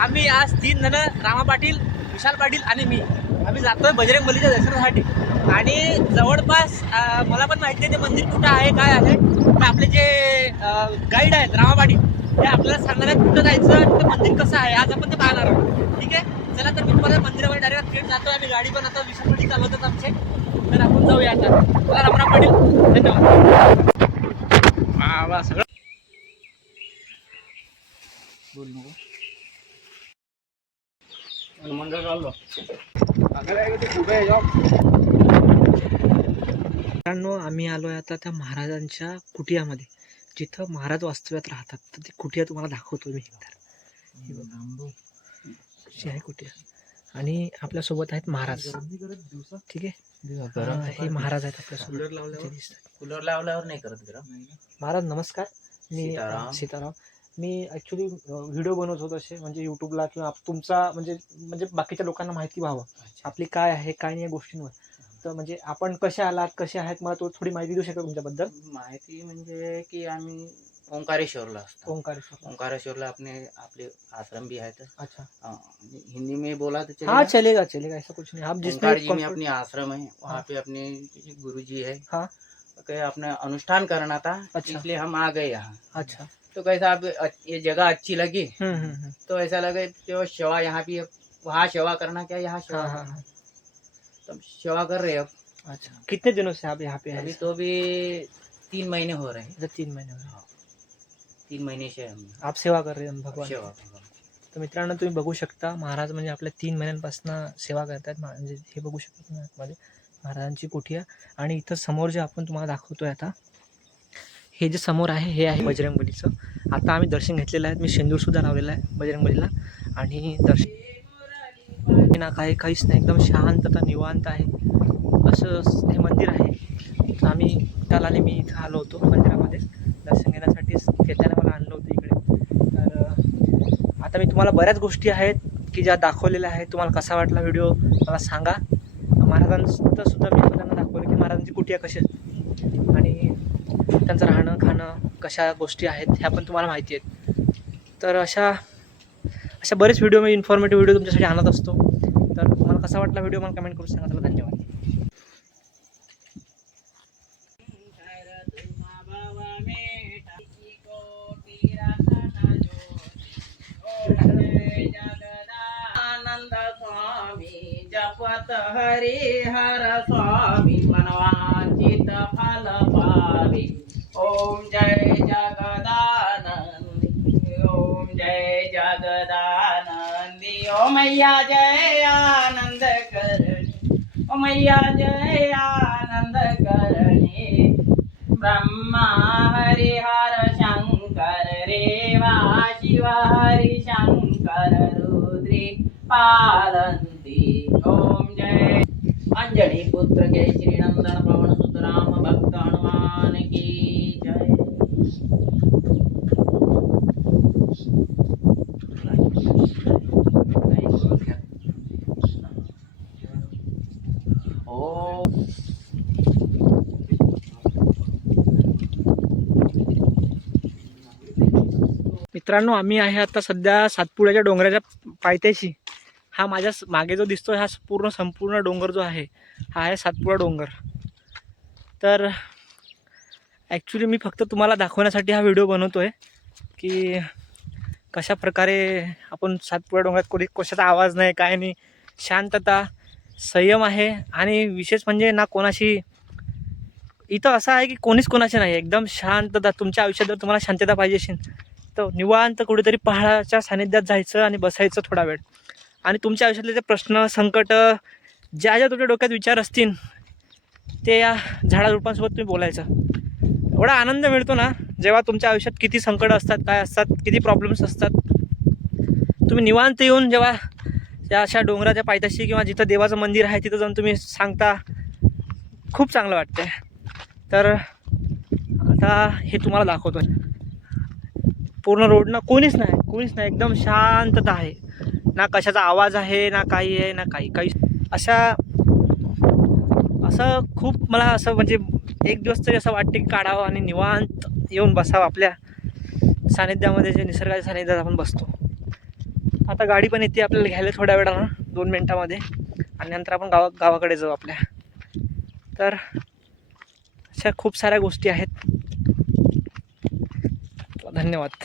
आम्ही आज 3 जण, रामा पाटील, विशाल पाटील आणि मी, आम्ही जातोय बजरंग बलीच्या दर्शनासाठी. आणि जवळपास मला पण माहिती आहे ते मंदिर कुठं आहे, काय आहे. तर आपले जे गाईड आहेत रामा पाटील, ते आपल्याला सांगणार आहेत कुठं जायचं आणि ते मंदिर कसं आहे. आज आपण ते पाहणार आहोत. ठीक आहे, चला तर मी तुम्हाला मंदिरामध्ये डायरेक्ट थेट जातोय. आम्ही गाडी पण आता विशाल पाटील चालवतात आमचे, तर आपण जाऊया आता. चला रामा पाटील, धन्यवाद. वा सगळं बोल नको. मित्रांनो, आम्ही आलोय आता त्या महाराजांच्या कुटियामध्ये, जिथं महाराज वास्तव्यात राहतात. तर ती कुटिया तुम्हाला दाखवतो मी. आहे कुटिया आणि आपल्यासोबत आहेत महाराज. ठीक आहे, हे महाराज आहेत आपल्यासोबत. कूलर लावल्यावर नाही करत गरम. महाराज नमस्कार. मी सीताराम. मी ॲक्च्युली व्हिडिओ बनवत होतो असे, म्हणजे यूट्यूबला किंवा तुमचा म्हणजे बाकीच्या लोकांना माहिती व्हावं आपली काय आहे काय नाही या गोष्टींवर. तर म्हणजे आपण कसे आलात, कसे आहेत, मला थोडी माहिती देऊ शकता तुमच्याबद्दल? माहिती म्हणजे की आम्ही ओंकारेश्वरला असतो. ओंकारेश्वरला आपले आश्रम भी है। अच्छा, हिंदी में बोला तो चलेगा? हाँ चलेगा चलेगा, ऐसा कुछ नहीं। आप ओंकार जी में अपनी आश्रम है, वहाँ पे अपने गुरु जी है। हाँ, तो अपना अनुष्ठान करना था। अच्छा, इसलिए हम आ गए यहाँ। अच्छा, तो कैसा आप ये जगह अच्छी लगी, तो ऐसा लगे जो सेवा यहाँ भी वहाँ सेवा करना, क्या यहाँ सेवा हाँ हाँ करना। हाँ, तो सेवा कर रहे अब। अच्छा, कितने दिनों से आप यहाँ पे हैं? अभी तो भी 3 महीने हो रहे हैं। 3 महीने हो गए। हाँ, 3 महीने से हम आप सेवा कर रहे हैं भगवान सेवा की. तर मित्रांनो, तुम्ही बघू शकता महाराज म्हणजे आपल्या 3 महिन्यांपासून सेवा करतात. म्हणजे हे बघू शकता तुम्ही आतमध्ये महाराजांची कुटिया. आणि इथं समोर जे आपण तुम्हाला दाखवतोय आता, हे जे समोर आहे हे आहे बजरंग बलीचं. आता आम्ही दर्शन घेतलेलं आहे. मी शेंदूर सुद्धा लावलेला आहे बजरंग बलीला. आणि दर्शन ना काहीच नाही, एकदम शांतता निवांत आहे असं हे मंदिर आहे. तर आम्ही काल मी इथं आलो होतो मंदिरामध्ये दर्शन घेण्यासाठीच, त्याने मला आणलं होतं इकडे. तर आता मी तुम्हाला बऱ्याच गोष्टी आहेत की ज्या दाखवलेल्या आहेत. तुम्हाला कसा वाटला व्हिडिओ मला सांगा. महाराजांचं सुद्धा मी त्यांना दाखवलं की महाराजांची कुटिया कशी आणि त्यांचं राहणं खाणं कशा गोष्टी आहेत ह्या पण तुम्हाला माहिती आहेत. तर अशा बरेच व्हिडिओ मी इन्फॉर्मेटिव्ह व्हिडिओ तुमच्यासाठी आणत असतो. तर तुम्हाला कसा वाटला व्हिडिओ मला कमेंट करून सांगा. चला, धन्यवाद. आनंद स्वामी जपत हरी हर स्वामी मनवांचित फल पावी. ओम जय जगदानंदी, ओम जय जगदानंदी. ओ मैया जय आनंद करणी, ओ मैया जय आनंद करणी. ब्रह्मा हरिहर शंकर रेवा शिव हरि शंकर रुद्री पालंती. ओम जय अंजनी पुत्र के श्री नंदन पवन सुत राम भक्त हनुमान की जय. मित्रांनो, आम्ही आहे आता सध्या सातपुड्याच्या डोंगराच्या पायथ्याशी. हा माझ्या मागे जो दिसतोय हा संपूर्ण डोंगर जो आहे हा आहे सातपुडा डोंगर. तर ॲक्च्युली मी फक्त तुम्हाला दाखवण्यासाठी हा व्हिडिओ बनवतो आहे की कशा प्रकारे आपण सातपुडा डोंगरात कशाचा आवाज नाही, काय नाही, शांतता, संयम आहे. आणि विशेष म्हणजे ना कोणाशी इथं असं आहे की कोणीच कोणाचे नाही, एकदम शांतता. तुमच्या आयुष्यात जर तुम्हाला शांतता पाहिजे असेल तर निवांत कुठेतरी पहाडाच्या सानिध्यात जायचं आणि बसायचं थोडा वेळ. आणि तुमच्या आयुष्यातले ते प्रश्न, संकट, ज्या तुमच्या डोक्यात विचार असतील ते या झाडाझुडपांसोबत तुम्ही बोलायचं. एवढा आनंद मिळतो ना जेव्हा तुमच्या आयुष्यात किती संकट असतात, काय असतात, किती प्रॉब्लेम्स असतात, तुम्ही निवांत येऊन जेव्हा त्या अशा डोंगराच्या पायथ्याशी किंवा जिथं देवाचं मंदिर आहे तिथं जाऊन तुम्ही सांगता, खूप चांगलं वाटतंय. तर आता हे तुम्हाला दाखवतो. पूर्ण रोडनं कोणीच नाही, एकदम शांतता आहे. ना कशाचा आवाज आहे, ना काही आहे, ना काही असं खूप मला असं म्हणजे एक दिवस तरी असं वाटते की काढावं आणि निवांत येऊन बसावं आपल्या सानिध्यामध्ये, जे निसर्गाच्या सानिध्यात आपण बसतो. आता गाडी पण येते आपल्याला घ्यायला थोड्या वेळानं 2 मिनिटामध्ये, आणि नंतर आपण गावाकडे जाऊ आपल्या. तर अशा खूप साऱ्या गोष्टी आहेत. धन्यवाद.